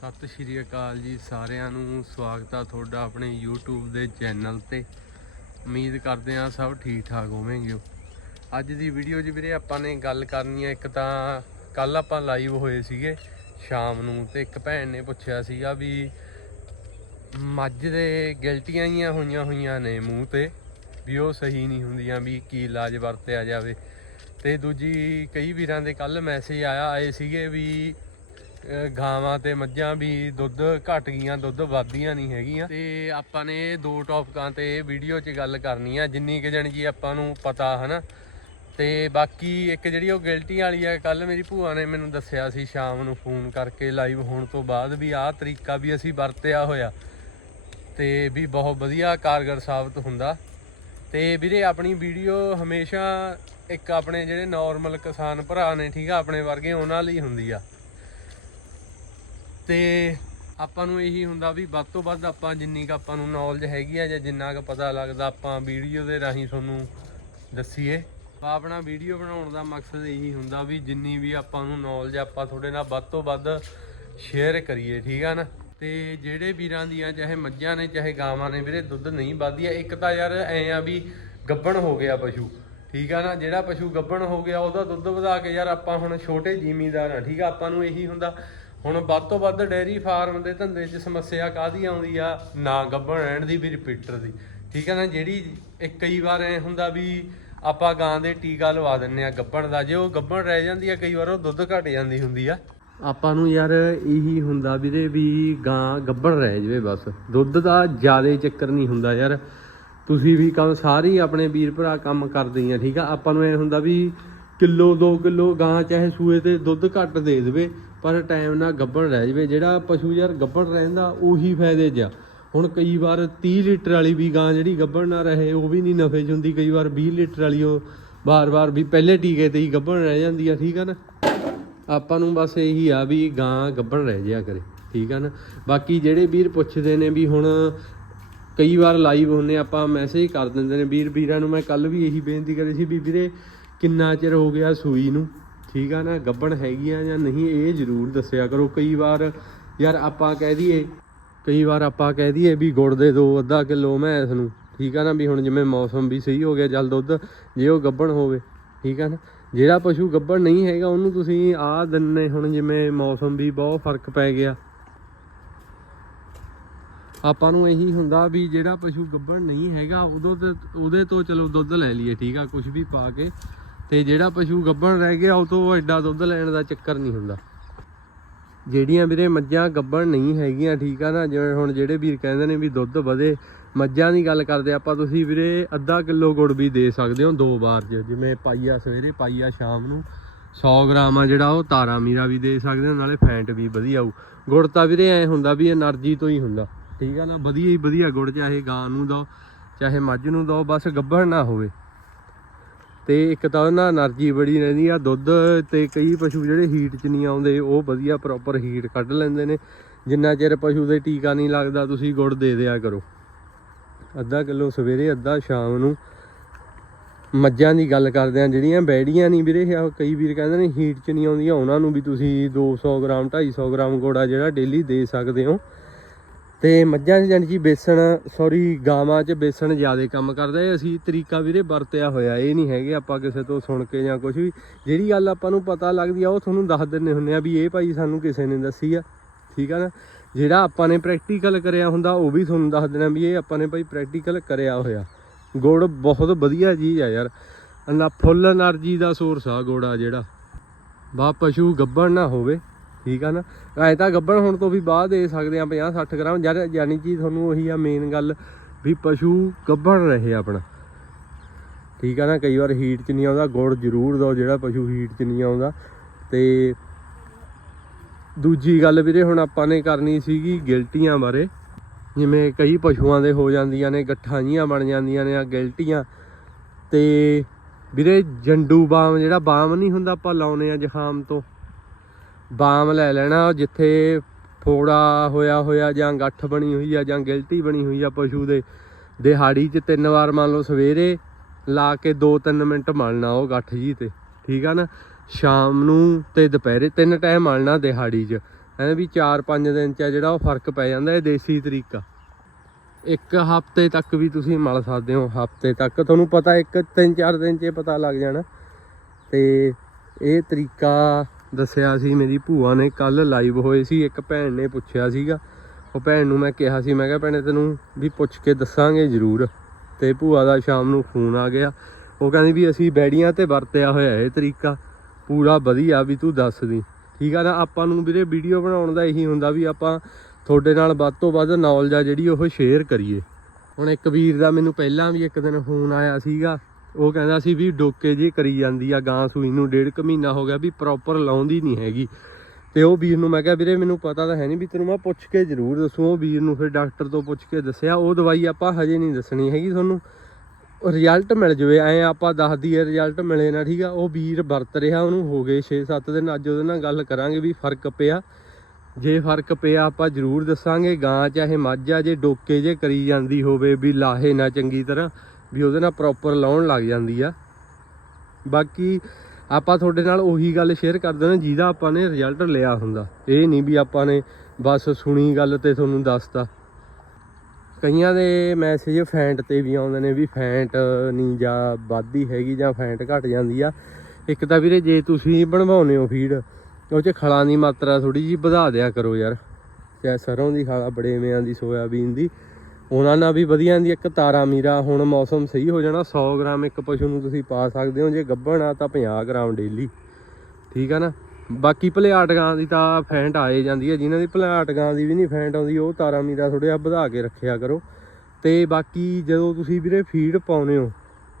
ਸਤਿ ਸ਼੍ਰੀ ਅਕਾਲ ਜੀ ਸਾਰਿਆਂ ਨੂੰ। ਸਵਾਗਤ ਆ ਤੁਹਾਡਾ ਆਪਣੇ YouTube ਦੇ ਚੈਨਲ ਤੇ। ਉਮੀਦ ਕਰਦੇ ਆ ਸਭ ਠੀਕ ਠਾਕ ਹੋਵੇਂਗੇ। ਅੱਜ ਦੀ ਵੀਡੀਓ 'ਚ ਵੀਰੇ ਆਪਾਂ ਨੇ ਗੱਲ ਕਰਨੀ ਆ, ਇੱਕ ਤਾਂ ਕੱਲ ਆਪਾਂ ਲਾਈਵ ਹੋਏ ਸੀਗੇ ਸ਼ਾਮ ਨੂੰ ਤੇ ਇੱਕ ਭੈਣ ਨੇ ਪੁੱਛਿਆ ਸੀਗਾ ਵੀ ਮੱਝ ਦੇ ਗਿਲਟੀਆਂ ਹੀ ਹੋਈਆਂ ਹੋਈਆਂ ਨੇ ਮੂੰਹ ਤੇ, ਵੀ ਉਹ ਸਹੀ ਨਹੀਂ ਹੁੰਦੀਆਂ, ਵੀ ਕੀ ਇਲਾਜ ਵਰਤਿਆ ਜਾਵੇ। ਤੇ ਦੂਜੀ ਕਈ ਵੀਰਾਂ ਦੇ ਕੱਲ ਮੈਸੇਜ ਆਇਆ, ਆਏ ਸੀਗੇ ਵੀ ਗਾਵਾਂ ਤੇ ਮੱਝਾਂ ਵੀ ਦੁੱਧ ਘਟ ਗਈਆਂ, ਦੁੱਧ ਵੱਧਦੀਆਂ ਨਹੀਂ ਹੈਗੀਆਂ। ਤੇ ਆਪਾਂ ਨੇ ਦੋ ਟੌਪਿਕਾਂ ਤੇ ਵੀਡੀਓ 'ਚ ਗੱਲ ਕਰਨੀ ਆ, ਜਿੰਨੀ ਕਿ ਜਾਣੀ ਜੀ ਆਪਾਂ ਨੂੰ ਪਤਾ, ਹਨਾ? ਤੇ ਬਾਕੀ ਇੱਕ ਜਿਹੜੀ ਉਹ ਗਿਲਟੀ ਵਾਲੀ ਆ ਕੱਲ ਮੇਰੀ ਭੂਆ ਨੇ ਮੈਨੂੰ ਦੱਸਿਆ ਸੀ, ਸ਼ਾਮ ਨੂੰ ਫੋਨ ਕਰਕੇ ਲਾਈਵ ਹੋਣ ਤੋਂ ਬਾਅਦ ਵੀ ਆਹ ਤਰੀਕਾ ਵੀ ਅਸੀਂ ਵਰਤਿਆ ਹੋਇਆ। ਤੇ ਵੀ ਬਹੁਤ ਵਧੀਆ ਕਾਰਗਰ ਸਾਬਤ ਹੁੰਦਾ। ਤੇ ਵੀਰੇ, ਆਪਣੀ ਵੀਡੀਓ ਹਮੇਸ਼ਾ ਇੱਕ ਆਪਣੇ ਜਿਹੜੇ ਨਾਰਮਲ ਕਿਸਾਨ ਭਰਾ ਨੇ, ਠੀਕ ਆ, ਆਪਣੇ ਵਰਗੇ ਉਹਨਾਂ ਲਈ ਹੁੰਦੀ ਆ। ਤੇ ਆਪਾਂ ਨੂੰ ਇਹੀ ਹੁੰਦਾ ਵੀ ਵੱਧ ਤੋਂ ਵੱਧ ਆਪਾਂ ਜਿੰਨੀ ਕੁ ਆਪਾਂ ਨੂੰ ਨੌਲੇਜ ਹੈਗੀ ਆ ਜਾਂ ਜਿੰਨਾ ਕੁ ਪਤਾ ਲੱਗਦਾ ਆਪਾਂ ਵੀਡੀਓ ਦੇ ਰਾਹੀਂ ਤੁਹਾਨੂੰ ਦੱਸੀਏ। ਆਪਣਾ ਵੀਡੀਓ ਬਣਾਉਣ ਦਾ ਮਕਸਦ ਇਹੀ ਹੁੰਦਾ ਵੀ ਜਿੰਨੀ ਵੀ ਆਪਾਂ ਨੂੰ ਨੌਲੇਜ ਆਪਾਂ ਤੁਹਾਡੇ ਨਾਲ ਵੱਧ ਤੋਂ ਵੱਧ ਸ਼ੇਅਰ ਕਰੀਏ, ਠੀਕ ਆ ਨਾ? ਤੇ ਜਿਹੜੇ ਵੀਰਾਂ ਦੀਆਂ ਚਾਹੇ ਮੱਝਾਂ ਨੇ, ਚਾਹੇ ਗਾਵਾਂ ਨੇ, ਵੀਰੇ ਦੁੱਧ ਨਹੀਂ ਵੱਧਦੀਆਂ। ਇੱਕ ਤਾਂ ਯਾਰ ਐ ਆ ਵੀ ਗੱਬਣ ਹੋ ਗਿਆ ਪਸ਼ੂ, ਠੀਕ ਆ ਨਾ? ਜਿਹੜਾ ਪਸ਼ੂ ਗੱਬਣ ਹੋ ਗਿਆ, ਉਹਦਾ ਦੁੱਧ ਵਧਾ ਕੇ ਯਾਰ ਆਪਾਂ ਹੁਣ ਛੋਟੇ ਜ਼ਿਮੀਦਾਰ ਆ, ਠੀਕ ਆ? ਆਪਾਂ ਨੂੰ ਇਹੀ ਹੁੰਦਾ ਹੁਣ ਵੱਧ ਤੋਂ ਵੱਧ ਡੇਅਰੀ ਫਾਰਮ ਦੇ ਧੰਦੇ 'ਚ ਸਮੱਸਿਆ ਕਾਦੀ ਆਉਂਦੀ ਆ? ਨਾ ਗੱਬਣ ਰਹਿਣ ਦੀ, ਵੀ ਰਿਪੀਟਰ ਦੀ। ਠੀਕ ਆ ਨਾ? ਜਿਹੜੀ ਇੱਕ ਕਈ ਵਾਰ ਐ ਹੁੰਦਾ ਵੀ ਆਪਾਂ ਗਾਂ ਦੇ ਟੀਕਾ ਲਵਾ ਦਿੰਨੇ ਆ ਗੱਬਣ ਦਾ। ਜੇ ਉਹ ਗੱਬਣ ਰਹਿ ਜਾਂਦੀ ਆ, ਕਈ ਵਾਰ ਉਹ ਦੁੱਧ ਘਟ ਜਾਂਦੀ ਹੁੰਦੀ ਆ। ਆਪਾਂ ਨੂੰ ਯਾਰ ਇਹੀ ਹੁੰਦਾ ਵੀਰੇ ਵੀ ਗਾਂ ਗੱਬਣ ਰਹਿ ਜਵੇ ਬਸ। ਦੁੱਧ ਦਾ ਜ਼ਿਆਦਾ ਚੱਕਰ ਨਹੀਂ ਹੁੰਦਾ ਯਾਰ। ਤੁਸੀਂ ਵੀ ਕੰਮ ਸਾਰੇ ਆਪਣੇ ਵੀਰ ਭਰਾ ਕੰਮ ਕਰਦੇ ਆ, ਠੀਕ ਆ? ਆਪਾਂ ਨੂੰ ਇਹ ਹੁੰਦਾ ਵੀ ਕਿਲੋ 2 ਕਿਲੋ ਗਾਂ ਚਾਹੇ ਸੂਏ ਤੇ ਦੁੱਧ ਘੱਟ ਦੇ ਦੇਵੇ। ਪਰ ਟਾਈਮ ਨਾਲ ਗੱਬਣ ਰਹਿ ਜਵੇ, ਜਿਹੜਾ ਪਸ਼ੂ ਯਾਰ ਗੱਬਣ ਰਹਿੰਦਾ, ਉਹੀ ਫਾਇਦੇ 'ਚ ਆ। ਹੁਣ ਕਈ ਵਾਰ 30 ਲੀਟਰ ਵਾਲੀ ਵੀ ਗਾਂ ਜਿਹੜੀ ਗੱਬਣ ਨਾ ਰਹੇ, ਉਹ ਵੀ ਨਹੀਂ ਨਫੇ 'ਚ ਹੁੰਦੀ। ਕਈ ਵਾਰ 20 ਲੀਟਰ ਵਾਲੀ ਉਹ ਬਾਰ-ਬਾਰ ਵੀ ਪਹਿਲੇ ਟੀਕੇ ਤੇ ਹੀ ਗੱਭਣ ਰਹਿ ਜਾਂਦੀ ਆ, ਠੀਕ ਆ ਨਾ? ਆਪਾਂ ਨੂੰ ਬਸ ਇਹੀ ਆ ਵੀ ਗਾਂ ਗੱਬਣ ਰਹਿ ਜਿਆ ਕਰੇ, ਠੀਕ ਆ ਨਾ? ਬਾਕੀ ਜਿਹੜੇ ਵੀਰ ਪੁੱਛਦੇ ਨੇ ਵੀ ਹੁਣ ਕਈ ਵਾਰ ਲਾਈਵ ਹੁੰਨੇ, ਆਪਾਂ ਮੈਸੇਜ ਕਰ ਦਿੰਦੇ ਨੇ, ਵੀਰ ਵੀਰਾਂ ਨੂੰ ਮੈਂ ਕੱਲ ਵੀ ਇਹੀ ਬੇਨਤੀ ਕਰੀ ਸੀ ਵੀ ਵੀਰੇ ਕਿੰਨਾ ਚਿਰ ਹੋ ਗਿਆ ਸੂਈ ਨੂੰ? ਠੀਕ ਆ ਨਾ, ਗੱਬਣ ਹੈਗੀ ਆ ਜਾਂ ਨਹੀਂ, ਇਹ ਜ਼ਰੂਰ ਦੱਸਿਆ ਕਰੋ। ਕਈ ਵਾਰ ਯਾਰ ਆਪਾਂ ਕਹਿ ਦਈਏ, ਕਈ ਵਾਰ ਆਪਾਂ ਕਹਿ ਦਈਏ ਵੀ ਗੁੜ ਦੇ ਦੋ, ਅੱਧਾ ਕਿਲੋ ਮੈਂ ਇਸ ਨੂੰ, ਠੀਕ ਆ ਨਾ, ਵੀ ਹੁਣ ਜਿਵੇਂ ਮੌਸਮ ਵੀ ਸਹੀ ਹੋ ਗਿਆ ਜਲ ਦੁੱਧ, ਜੇ ਉਹ ਗੱਬਣ ਹੋਵੇ, ਠੀਕ ਆ ਨਾ। ਜਿਹੜਾ ਪਸ਼ੂ ਗੱਬਣ ਨਹੀਂ ਹੈਗਾ, ਉਹਨੂੰ ਤੁਸੀਂ ਆਹ ਦਿਨੇ ਹੁਣ ਜਿਵੇਂ ਮੌਸਮ ਵੀ ਬਹੁਤ ਫ਼ਰਕ ਪੈ ਗਿਆ। ਆਪਾਂ ਨੂੰ ਇਹੀ ਹੁੰਦਾ ਵੀ ਜਿਹੜਾ ਪਸ਼ੂ ਗੱਬਣ ਨਹੀਂ ਹੈਗਾ, ਉਦੋਂ ਤੇ, ਉਹਦੇ ਤੋਂ ਚਲੋ ਦੁੱਧ ਲੈ ਲਈਏ, ਠੀਕ ਆ ਕੁਝ ਵੀ ਪਾ ਕੇ। ਤੇ ਜਿਹੜਾ ਪਸ਼ੂ ਗੱਭਣ ਰਹਿ ਗਿਆ, ਉਹ ਤੋਂ ਐਡਾ ਦੁੱਧ ਲੈਣ ਦਾ ਚੱਕਰ ਨਹੀਂ ਹੁੰਦਾ। ਜਿਹੜੀਆਂ ਵੀਰੇ ਮੱਝਾਂ ਗੱਭਣ ਨਹੀਂ ਹੈਗੀਆਂ, ਠੀਕ ਆ ਨਾ? ਜਿਵੇਂ ਹੁਣ ਜਿਹੜੇ ਵੀਰ ਕਹਿੰਦੇ ਨੇ ਵੀ ਦੁੱਧ ਵਧੇ, ਮੱਝਾਂ ਦੀ ਗੱਲ ਕਰਦੇ ਆਪਾਂ ਤੁਸੀਂ ਵੀਰੇ ਅੱਧਾ ਕਿਲੋ ਗੁੜ ਵੀ ਦੇ ਸਕਦੇ ਹੋ ਦੋ ਵਾਰ ਜਿਵੇਂ ਪਾਈਆ ਸਵੇਰੇ, ਪਾਈਆ ਸ਼ਾਮ ਨੂੰ 100 ਗ੍ਰਾਮ ਆ ਜਿਹੜਾ, ਉਹ ਤਾਰਾ ਮੀਰਾ ਵੀ ਦੇ ਸਕਦੇ ਹੋ, ਨਾਲੇ ਫੈਂਟ ਵੀ ਵਧੀਆ ਆਊ। ਗੁੜ ਤਾਂ ਵੀਰੇ ਐ ਹੁੰਦਾ ਵੀ એનર્ਜੀ ਤੋਂ ਹੀ ਹੁੰਦਾ। ਠੀਕ ਆ ਨਾ? ਵਧੀਆ ਹੀ ਵਧੀਆ ਗੁੜ, ਚਾਹੇ ਗਾਂ ਨੂੰ ਦੋ ਚਾਹੇ ਮੱਝ ਨੂੰ ਦੋ ਬਸ ਗੱਭਣ ਨਾ ਹੋਵੇ। ਤੇ ਇੱਕ ਤਾਂ ਉਹਨਾਂ એનર્ਜੀ ਬੜੀ ਰਹਿੰਦੀ ਆ, ਦੁੱਧ ਤੇ ਕਈ ਪਸ਼ੂ ਜਿਹੜੇ ਹੀਟ 'ਚ ਨਹੀਂ ਆਉਂਦੇ, ਉਹ ਵਧੀਆ ਪ੍ਰੋਪਰ ਹੀਟ ਕੱਢ ਲੈਂਦੇ ਨੇ। ਜਿੰਨਾ ਚਿਰ ਪਸ਼ੂ ਦੇ ਟੀਕਾ ਨਹੀਂ ਲੱਗਦਾ, ਤੁਸੀਂ ਗੁੜ ਦੇ ਦਿਆ ਕਰੋ। ਅੱਧਾ ਕਿਲੋ ਸਵੇਰੇ, ਅੱਧਾ ਸ਼ਾਮ ਨੂੰ। ਮੱਝਾਂ ਦੀ ਗੱਲ ਕਰਦੇ ਆ, ਜਿਹੜੀਆਂ ਬੈੜੀਆਂ ਨਹੀਂ ਵੀਰੇ ਕਈ ਵੀਰ ਕਹਿੰਦੇ ਨੇ ਹੀਟ 'ਚ ਨਹੀਂ ਆਉਂਦੀਆਂ, ਉਹਨਾਂ ਨੂੰ ਵੀ ਤੁਸੀਂ 200 ਗ੍ਰਾਮ 250 ਗ੍ਰਾਮ ਗੋੜਾ ਜਿਹੜਾ ਡੇਲੀ ਦੇ ਸਕਦੇ ਹੋ। ਤੇ ਮੱਝਾਂ 'ਚ ਜਾਨੀ ਕਿ ਬੇਸਣ ਸੌਰੀ ਗਾਵਾਂ 'ਚ ਬੇਸਣ ਜ਼ਿਆਦਾ ਕੰਮ ਕਰਦਾ ਇਹ ਅਸੀਂ ਤਰੀਕਾ ਵੀਰੇ ਵਰਤਿਆ ਹੋਇਆ, ਇਹ ਨਹੀਂ ਹੈਗੇ ਆਪਾਂ ਕਿਸੇ ਤੋਂ ਸੁਣ ਕੇ ਜਾਂ ਕੁਝ ਵੀ। ਜਿਹੜੀ ਗੱਲ ਆਪਾਂ ਨੂੰ ਪਤਾ ਲੱਗਦੀ ਆ, ਉਹ ਤੁਹਾਨੂੰ ਦੱਸ ਦਿੰਨੇ ਹੁੰਨੇ ਆ ਵੀ ਇਹ ਭਾਈ ਸਾਨੂੰ ਕਿਸੇ ਨੇ ਦੱਸੀ ਆ, ਠੀਕ ਆ ਨਾ? ਜਿਹੜਾ ਆਪਾਂ ਨੇ ਪ੍ਰੈਕਟੀਕਲ ਕਰਿਆ ਹੁੰਦਾ, ਉਹ ਵੀ ਤੁਹਾਨੂੰ ਦੱਸ ਦੇਣਾ ਵੀ ਇਹ ਆਪਾਂ ਨੇ ਭਾਈ ਪ੍ਰੈਕਟੀਕਲ ਕਰਿਆ ਹੋਇਆ। ਗੁੜ ਬਹੁਤ ਵਧੀਆ ਚੀਜ਼ ਆ ਯਾਰ। ਨਾ ਫੁੱਲ એનર્ਜੀ ਦਾ ਸੋਰਸ ਆ ਗੋੜਾ ਜਿਹੜਾ। ਬਾ ਪਸ਼ੂ ਗੱਬਣ ਨਾ ਹੋਵੇ। ਠੀਕ ਆ ਨਾ? ਐ ਤਾਂ ਗੱਬਣ ਹੋਣ ਤੋਂ ਵੀ ਬਾਅਦ ਦੇ ਸਕਦੇ ਆ 50 60 ਗ੍ਰਾਮ। ਯਾਨੀ ਕਿ ਤੁਹਾਨੂੰ ਉਹੀ ਆ ਮੇਨ ਗੱਲ ਵੀ ਪਸ਼ੂ ਗੱਬਣ ਰਹੇ ਆਪਣਾ। ਠੀਕ ਆ ਨਾ? ਕਈ ਵਾਰ ਹੀਟ 'ਚ ਨਹੀਂ ਆਉਂਦਾ, ਗੁੜ ਜ਼ਰੂਰ ਦੋ, ਜਿਹੜਾ ਪਸ਼ੂ ਹੀਟ 'ਚ ਨਹੀਂ ਆਉਂਦਾ। ਤੇ ਦੂਜੀ ਗੱਲ ਵੀਰੇ, ਹੁਣ ਆਪਾਂ ਨੇ ਕਰਨੀ ਸੀਗੀ ਗਿਲਟੀਆਂ ਬਾਰੇ। ਜਿਵੇਂ ਕਈ ਪਸ਼ੂਆਂ ਦੇ ਹੋ ਜਾਂਦੀਆਂ ਨੇ, ਗੱਠਾਂ ਜੀਆਂ ਬਣ ਜਾਂਦੀਆਂ ਨੇ, ਆ ਗਿਲਟੀਆਂ। ਤੇ ਵੀਰੇ, ਜੰਡੂ ਬਾਮ, ਜਿਹੜਾ ਬਾਮ ਨਹੀਂ ਹੁੰਦਾ ਆਪਾਂ ਲਾਉਨੇ ਆ ਜ਼ੁਕਾਮ ਤੋਂ ਬਾਮ ਲੈ ਲੈਣਾ, ਜਿੱਥੇ ਫੋੜਾ ਹੋਇਆ ਹੋਇਆ ਜਾਂ ਗੱਠ ਬਣੀ ਹੋਈ ਆ ਜਾਂ ਗਿਲਟੀ ਬਣੀ ਹੋਈ ਆ ਪਸ਼ੂ ਦੇ, ਦਿਹਾੜੀ 'ਚ ਤਿੰਨ ਵਾਰ ਮੰਨ ਲਓ ਸਵੇਰੇ ਲਾ ਕੇ 2-3 ਮਿੰਟ ਮਲਣਾ ਉਹ ਗੱਠ ਜੀ ਤੇ, ਠੀਕ ਆ ਨਾ? ਸ਼ਾਮ ਨੂੰ ਤੇ ਦੁਪਹਿਰੇ ਤਿੰਨ ਟਾਈਮ ਮਲਣਾ ਦਿਹਾੜੀ 'ਚ ਕਹਿੰਦੇ ਵੀ 4-5 ਦਿਨ ਚ ਆ ਜਿਹੜਾ ਉਹ ਫ਼ਰਕ ਪੈ ਜਾਂਦਾ, ਇਹ ਦੇਸੀ ਤਰੀਕਾ। ਇੱਕ ਹਫ਼ਤੇ ਤੱਕ ਵੀ ਤੁਸੀਂ ਮਲ ਸਕਦੇ ਹੋ, ਹਫ਼ਤੇ ਤੱਕ। ਤੁਹਾਨੂੰ ਪਤਾ ਇੱਕ 3-4 ਦਿਨ ਚ ਪਤਾ ਲੱਗ ਜਾਣਾ। ਤੇ ਇਹ ਤਰੀਕਾ ਦੱਸਿਆ ਸੀ ਮੇਰੀ ਭੂਆ ਨੇ ਕੱਲ ਲਾਈਵ ਹੋਏ ਸੀ, ਇੱਕ ਭੈਣ ਨੇ ਪੁੱਛਿਆ ਸੀਗਾ। ਉਹ ਭੈਣ ਨੂੰ ਮੈਂ ਕਿਹਾ ਸੀ, ਮੈਂ ਕਿਹਾ ਭੈਣੇ ਤੈਨੂੰ ਵੀ ਪੁੱਛ ਕੇ ਦੱਸਾਂਗੇ ਜ਼ਰੂਰ। ਤੇ ਭੂਆ ਦਾ ਸ਼ਾਮ ਨੂੰ ਫੋਨ ਆ ਗਿਆ। ਉਹ ਕਹਿੰਦੀ ਵੀ ਅਸੀਂ ਬੈੜੀਆਂ ਤੇ ਵਰਤਿਆ ਹੋਇਆ ਇਹ ਤਰੀਕਾ। ਪੂਰਾ ਵਧੀਆ ਵੀ ਤੂੰ ਦੱਸ ਦੀ। ਠੀਕ ਆ ਨਾ, ਆਪਾਂ ਨੂੰ ਵੀਰੇ ਵੀਡੀਓ ਬਣਾਉਣ ਦਾ ਇਹੀ ਹੁੰਦਾ ਵੀ ਆਪਾਂ ਤੁਹਾਡੇ ਨਾਲ ਵੱਧ ਤੋਂ ਵੱਧ ਨੌਲੇਜ ਆ ਜਿਹੜੀ ਉਹ ਸ਼ੇਅਰ ਕਰੀਏ। ਹੁਣ ਇੱਕ ਵੀਰ ਦਾ ਮੈਨੂੰ ਪਹਿਲਾਂ ਵੀ ਇੱਕ ਦਿਨ ਫੋਨ ਆਇਆ ਸੀਗਾ। ਉਹ ਕਹਿੰਦਾ ਸੀ ਵੀ ਡੋਕੇ ਜੇ ਕਰੀ ਜਾਂਦੀ ਆ ਗਾਂ ਸੂਈ ਨੂੰ, ਡੇਢ ਕੁ ਮਹੀਨਾ ਹੋ ਗਿਆ ਵੀ ਪ੍ਰੋਪਰ ਲਾਉਂਦੀ ਨਹੀਂ ਹੈਗੀ। ਤੇ ਉਹ ਵੀਰ ਨੂੰ ਮੈਂ ਕਿਹਾ, ਵੀਰੇ ਮੈਨੂੰ ਪਤਾ ਤਾਂ ਹੈ ਨਹੀਂ ਵੀ ਤੈਨੂੰ ਮੈਂ ਪੁੱਛ ਕੇ ਜ਼ਰੂਰ ਦੱਸੂ। ਉਹ ਵੀਰ ਨੂੰ ਫਿਰ ਡਾਕਟਰ ਤੋਂ ਪੁੱਛ ਕੇ ਦੱਸਿਆ। ਉਹ ਦਵਾਈ ਆਪਾਂ ਹਜੇ ਨਹੀਂ ਦੱਸਣੀ ਹੈਗੀ ਤੁਹਾਨੂੰ। ਰਿਜ਼ਲਟ ਮਿਲ ਜਵੇ, ਐ ਆਪਾਂ ਦੱਸ ਦਈਏ ਰਿਜ਼ਲਟ ਮਿਲੇ ਨਾ, ਠੀਕ ਆ? ਉਹ ਵੀਰ ਵਰਤ ਰਿਹਾ, ਉਹਨੂੰ ਹੋ ਗਏ 6-7 ਦਿਨ। ਅੱਜ ਉਹਦੇ ਨਾਲ ਗੱਲ ਕਰਾਂਗੇ ਵੀ ਫ਼ਰਕ ਪਿਆ। ਜੇ ਫ਼ਰਕ ਪਿਆ ਆਪਾਂ ਜ਼ਰੂਰ ਦੱਸਾਂਗੇ। ਗਾਂ ਚਾਹੇ ਮੱਝ ਆ, ਜੇ ਡੋਕੇ ਜੇ ਕਰੀ ਜਾਂਦੀ ਹੋਵੇ ਵੀ ਲਾਹੇ ਨਾ ਚੰਗੀ ਤਰ੍ਹਾਂ। ਵੀ ਉਹਦੇ ਨਾਲ ਪ੍ਰੋਪਰ ਲਾਉਣ ਲੱਗ ਜਾਂਦੀ ਆ। ਬਾਕੀ ਆਪਾਂ ਤੁਹਾਡੇ ਨਾਲ ਉਹੀ ਗੱਲ ਸ਼ੇਅਰ ਕਰਦੇ ਨੇ ਜਿਹਦਾ ਆਪਾਂ ਨੇ ਰਿਜ਼ਲਟ ਲਿਆ ਹੁੰਦਾ। ਇਹ ਨਹੀਂ ਵੀ ਆਪਾਂ ਨੇ ਬਸ ਸੁਣੀ ਗੱਲ ਤੇ ਤੁਹਾਨੂੰ ਦੱਸਤਾ। ਕਈਆਂ ਦੇ ਮੈਸੇਜ ਫੈਂਟ ਤੇ ਵੀ ਆਉਂਦੇ ਨੇ ਵੀ ਫੈਂਟ ਨਹੀਂ ਜਾਂ ਵੱਧਦੀ ਹੈਗੀ ਜਾਂ ਫੈਂਟ ਘਟ ਜਾਂਦੀ ਆ। ਇੱਕ ਤਾਂ ਵੀਰੇ ਜੇ ਤੁਸੀਂ ਬਣਵਾਉਨੇ ਹੋ ਫੀਡ ਉਹ ਚ ਖਲਾਂ ਦੀ ਮਾਤਰਾ ਥੋੜੀ ਜੀ ਵਧਾ ਦਿਆ ਕਰੋ ਯਾਰ। ਚਾਹੇ ਸਰੋਂ ਦੀ ਖਾਲਾ ਬੜੇਵਿਆਂ ਦੀ, ਸੋਇਆਬੀਨ ਦੀ। ਉਹਨਾਂ ਨਾਲ ਵੀ ਵਧੀਆ ਦੀ ਇੱਕ ਤਾਰਾ ਮੀਰਾ ਹੁਣ ਮੌਸਮ ਸਹੀ ਹੋ ਜਾਣਾ 100 ਗ੍ਰਾਮ ਇੱਕ ਪਸ਼ੂ ਨੂੰ ਤੁਸੀਂ ਪਾ ਸਕਦੇ ਹੋ, ਜੇ ਗੱਭਣ ਆ ਤਾਂ 50 ਗ੍ਰਾਮ ਡੇਲੀ ਠੀਕ ਆ ਨਾ? ਬਾਕੀ ਭਲਿਆਟ ਗਾਂ ਦੀ ਤਾਂ ਫੈਂਟ ਆਏ ਜਾਂਦੀ ਹੈ, ਜਿਨ੍ਹਾਂ ਦੀ ਭਲਿਆਟ ਗਾਂ ਦੀ ਵੀ ਨਹੀਂ ਫੈਂਟ ਆਉਂਦੀ, ਉਹ ਤਾਰਾ ਮੀਰਾ ਥੋੜਾ ਜਿਹਾ ਵਧਾ ਕੇ ਰੱਖਿਆ ਕਰੋ। ਤੇ ਬਾਕੀ ਜਦੋਂ ਤੁਸੀਂ ਵੀਰੇ ਫੀਡ ਪਾਉਨੇ ਹੋ,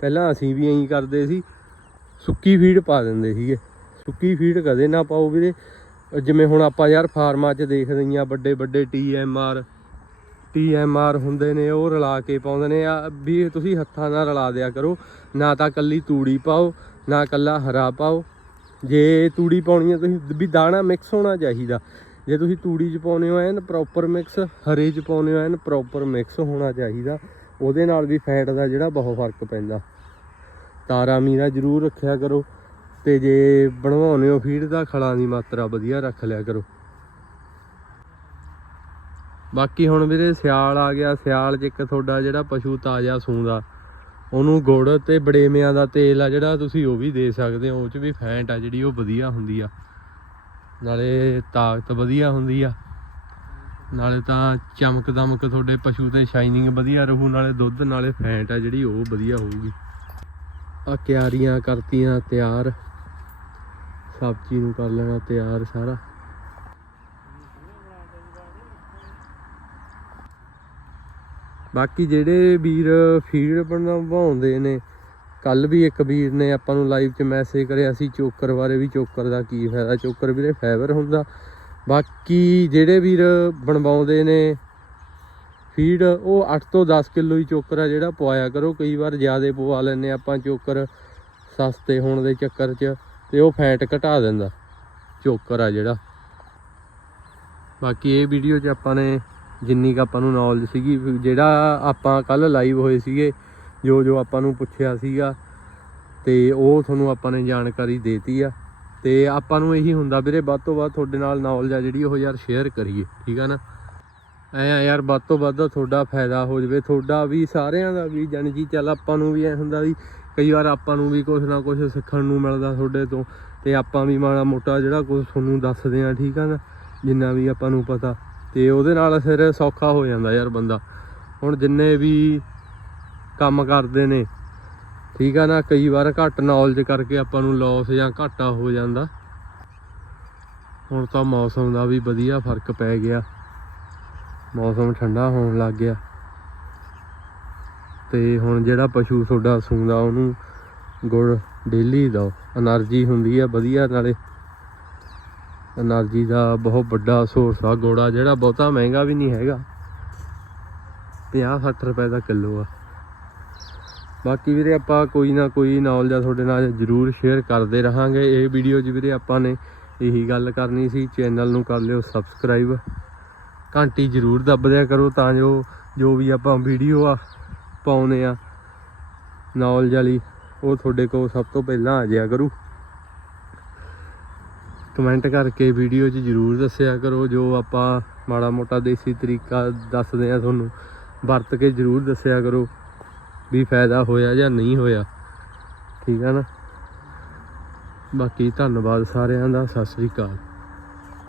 ਪਹਿਲਾਂ ਅਸੀਂ ਵੀ ਐਂ ਕਰਦੇ ਸੀ, ਸੁੱਕੀ ਫੀਡ ਪਾ ਦਿੰਦੇ ਸੀਗੇ। ਸੁੱਕੀ ਫੀਡ ਕਦੇ ਨਾ ਪਾਓ ਵੀਰੇ। ਜਿਵੇਂ ਹੁਣ ਆਪਾਂ ਯਾਰ ਫਾਰਮਾਂ 'ਚ ਦੇਖਦੇ ਹਾਂ ਵੱਡੇ ਵੱਡੇ ਟੀਐਮਆਰ ਟੀਐਮਆਰ ਹੁੰਦੇ ਨੇ, ਉਹ ਰਲਾ ਕੇ ਪਾਉਂਦੇ ਨੇ। ਆ ਵੀ ਤੁਸੀਂ ਹੱਥਾਂ ਨਾਲ ਰਲਾ ਦਿਆ ਕਰੋ। ਨਾ ਤਾਂ ਕੱਲੀ ਤੂੜੀ ਪਾਓ, ਨਾ ਕੱਲਾ ਹਰਾ ਪਾਓ। ਜੇ ਤੂੜੀ ਪਾਉਣੀ ਹੈ, ਤੁਸੀਂ ਵੀ ਦਾਣਾ ਮਿਕਸ ਹੋਣਾ ਚਾਹੀਦਾ। ਜੇ ਤੁਸੀਂ ਤੂੜੀ 'ਚ ਪਾਉਨੇ ਹੋ, ਐਨ ਪ੍ਰੋਪਰ ਮਿਕਸ ਹਰੇ 'ਚ ਪਾਉਨੇ ਹੋ, ਐਨ ਪ੍ਰੋਪਰ ਮਿਕਸ ਹੋਣਾ ਚਾਹੀਦਾ। ਉਹਦੇ ਨਾਲ ਵੀ ਫੈਟ ਦਾ ਜਿਹੜਾ ਬਹੁਤ ਫ਼ਰਕ ਪੈਂਦਾ। ਤਾਰਾ ਮੀਰਾ ਜ਼ਰੂਰ ਰੱਖਿਆ ਕਰੋ। ਤੇ ਜੇ ਬਣਵਾਉਨੇ ਹੋ ਫੀਡ ਦਾ ਖਲਾਂ ਦੀ ਮਾਤਰਾ ਵਧੀਆ ਰੱਖ ਲਿਆ ਕਰੋ। ਬਾਕੀ ਹੁਣ ਵੀਰੇ ਸਿਆਲ ਆ ਗਿਆ, ਸਿਆਲ 'ਚ ਇੱਕ ਤੁਹਾਡਾ ਜਿਹੜਾ ਪਸ਼ੂ ਤਾਜ਼ਾ ਸੂੰਦਾ, ਉਹਨੂੰ ਗੁੜ ਤੇ ਬੜੇਮਿਆਂ ਦਾ ਤੇਲ ਆ ਜਿਹੜਾ ਤੁਸੀਂ ਉਹ ਵੀ ਦੇ ਸਕਦੇ ਹੋ, ਉਹ 'ਚ ਵੀ ਫੈਂਟ ਆ ਜਿਹੜੀ ਉਹ ਵਧੀਆ ਹੁੰਦੀ ਆ। ਨਾਲੇ ਤਾਕਤ ਵਧੀਆ ਹੁੰਦੀ ਆ। ਨਾਲੇ ਤਾਂ ਚਮਕ ਦਮਕ ਤੁਹਾਡੇ ਪਸ਼ੂ ਤੇ ਸ਼ਾਈਨਿੰਗ ਵਧੀਆ ਰਹੂ, ਨਾਲੇ ਦੁੱਧ, ਨਾਲੇ ਫੈਂਟ ਆ ਜਿਹੜੀ ਉਹ ਵਧੀਆ ਹੋਊਗੀ। ਆ ਕਿਆਰੀਆਂ ਕਰਤੀਆਂ ਤਿਆਰ, ਸਬਜ਼ੀ ਨੂੰ ਕਰ ਲੈਣਾ ਤਿਆਰ ਸਾਰਾ। ਬਾਕੀ ਜਿਹੜੇ ਵੀਰ ਫੀਡ ਬਣਵਾਉਂਦੇ ਨੇ ਕੱਲ ਵੀ ਇੱਕ ਵੀਰ ਨੇ ਆਪਾਂ ਨੂੰ ਲਾਈਵ 'ਚ ਮੈਸੇਜ ਕਰਿਆ ਸੀ, ਚੋਕਰ ਬਾਰੇ ਵੀ, ਚੋਕਰ ਦਾ ਕੀ ਫਾਇਦਾ, ਚੋਕਰ ਵੀਰੇ ਫਾਈਬਰ ਹੁੰਦਾ। ਬਾਕੀ ਜਿਹੜੇ ਵੀਰ ਬਣਵਾਉਂਦੇ ਨੇ ਫੀਡ, ਉਹ 8 ਤੋਂ 10 ਕਿਲੋ ਹੀ ਚੋਕਰ ਆ ਜਿਹੜਾ ਪਵਾਇਆ ਕਰੋ। ਕਈ ਵਾਰ ਜ਼ਿਆਦਾ ਪਵਾ ਲੈਨੇ ਆਪਾਂ ਚੋਕਰ ਸਸਤੇ ਹੋਣ ਦੇ ਚੱਕਰ 'ਚ ਤੇ ਉਹ ਫੈਟ ਘਟਾ ਦਿੰਦਾ, ਚੋਕਰ ਆ ਜਿਹੜਾ। ਬਾਕੀ ਇਹ ਵੀਡੀਓ 'ਚ ਆਪਾਂ ਨੇ ਜਿੰਨੀ ਕੁ ਆਪਾਂ ਨੂੰ ਨੌਲੇਜ ਸੀਗੀ, ਵੀ ਜਿਹੜਾ ਆਪਾਂ ਕੱਲ ਲਾਈਵ ਹੋਏ ਸੀਗੇ, ਜੋ ਜੋ ਆਪਾਂ ਨੂੰ ਪੁੱਛਿਆ ਸੀਗਾ, ਤੇ ਉਹ ਤੁਹਾਨੂੰ ਆਪਾਂ ਨੇ ਜਾਣਕਾਰੀ ਦੇਤੀ ਆ। ਤੇ ਆਪਾਂ ਨੂੰ ਇਹੀ ਹੁੰਦਾ ਵੀਰੇ, ਵੱਧ ਤੋਂ ਵੱਧ ਤੁਹਾਡੇ ਨਾਲ ਨੌਲੇਜ ਆ ਜਿਹੜੀ, ਉਹ ਯਾਰ ਸ਼ੇਅਰ ਕਰੀਏ, ਠੀਕ ਆ ਨਾ? ਐ ਆ ਯਾਰ, ਵੱਧ ਤੋਂ ਵੱਧ ਤੁਹਾਡਾ ਫਾਇਦਾ ਹੋ ਜਵੇ, ਤੁਹਾਡਾ ਵੀ ਸਾਰਿਆਂ ਦਾ ਵੀ, ਜਾਣੀ ਜੀ ਚੱਲ ਆਪਾਂ ਨੂੰ ਵੀ ਐ ਹੁੰਦਾ ਵੀ, ਕਈ ਵਾਰ ਆਪਾਂ ਨੂੰ ਵੀ ਕੁਝ ਨਾ ਕੁਝ ਸਿੱਖਣ ਨੂੰ ਮਿਲਦਾ ਤੁਹਾਡੇ ਤੋਂ, ਤੇ ਆਪਾਂ ਵੀ ਮਾੜਾ ਮੋਟਾ ਜਿਹੜਾ ਕੁਝ ਤੁਹਾਨੂੰ ਦੱਸਦੇ ਆ, ਠੀਕ ਆ ਨਾ? ਜਿੰਨਾ ਵੀ ਆਪਾਂ ਨੂੰ ਪਤਾ। ਤੇ ਉਹਦੇ ਨਾਲ ਫਿਰ ਸੌਖਾ ਹੋ ਜਾਂਦਾ ਯਾਰ ਬੰਦਾ। ਹੁਣ ਜਿੰਨੇ ਵੀ ਕੰਮ ਕਰਦੇ ਨੇ, ਠੀਕ ਆ ਨਾ, ਕਈ ਵਾਰ ਘੱਟ ਨੌਲੇਜ ਕਰਕੇ ਆਪਾਂ ਨੂੰ ਲਾਸ ਜਾਂ ਘਾਟਾ ਹੋ ਜਾਂਦਾ। ਹੁਣ ਤਾਂ ਮੌਸਮ ਦਾ ਵੀ ਵਧੀਆ ਫ਼ਰਕ ਪੈ ਗਿਆ। ਮੌਸਮ ਠੰਡਾ ਹੋਣ ਲੱਗ ਗਿਆ। ਤੇ ਹੁਣ ਜਿਹੜਾ ਪਸ਼ੂ ਤੁਹਾਡਾ ਸੂੰਦਾ ਉਹਨੂੰ ਗੁੜ ਡੇਲੀ ਦਿਓ। એનર્ਜੀ ਹੁੰਦੀ ਆ ਵਧੀਆ, ਨਾਲੇ ਐਨਰਜੀ ਦਾ ਬਹੁਤ ਵੱਡਾ ਸੋਰਸ ਆ, ਗੋੜਾ ਜਿਹੜਾ ਬਹੁਤਾ ਮਹਿੰਗਾ ਵੀ ਨਹੀਂ ਹੈਗਾ। 50-60 ਰੁਪਏ ਦਾ ਕਿਲੋ ਆ। ਬਾਕੀ ਵੀਰੇ ਆਪਾਂ ਕੋਈ ਨਾ ਕੋਈ ਨੌਲੇਜ ਆ ਤੁਹਾਡੇ ਨਾਲ ਜਰੂਰ ਸ਼ੇਅਰ ਕਰਦੇ ਰਹਾਂਗੇ। ਇਹ ਵੀਡੀਓ 'ਚ ਵੀਰੇ ਆਪਾਂ ਨੇ ਇਹੀ ਗੱਲ ਕਰਨੀ ਸੀ ਚੈਨਲ ਨੂੰ ਕਰ ਲਿਓ ਸਬਸਕ੍ਰਾਈਬ ਘੰਟੀ ਜਰੂਰ ਦੱਬ ਦਿਆ ਕਰੋ ਤਾਂ ਜੋ ਜੋ ਵੀ ਆਪਾਂ ਵੀਡੀਓ ਆ ਪਾਉਨੇ ਆ ਨੌਲੇਜ ਵਾਲੀ, ਉਹ ਤੁਹਾਡੇ ਕੋਲ ਸਭ ਤੋਂ ਪਹਿਲਾਂ ਆ ਜਾਇਆ ਕਰੂ। ਕਮੈਂਟ ਕਰਕੇ ਵੀਡੀਓ 'ਚ ਜਰੂਰ ਦੱਸਿਆ ਕਰੋ, ਜੋ ਆਪਾਂ ਮਾੜਾ ਮੋਟਾ ਦੇਸੀ ਤਰੀਕਾ ਦੱਸਦੇ ਆ ਤੁਹਾਨੂੰ, ਵਰਤ ਕੇ ਜਰੂਰ ਦੱਸਿਆ ਕਰੋ ਵੀ ਫਾਇਦਾ ਹੋਇਆ ਜਾਂ ਨਹੀਂ ਹੋਇਆ। ਠੀਕ ਆ ਨਾ? ਬਾਕੀ ਧੰਨਵਾਦ ਸਾਰਿਆਂ ਦਾ, ਸਤਿ ਸ੍ਰੀ ਅਕਾਲ।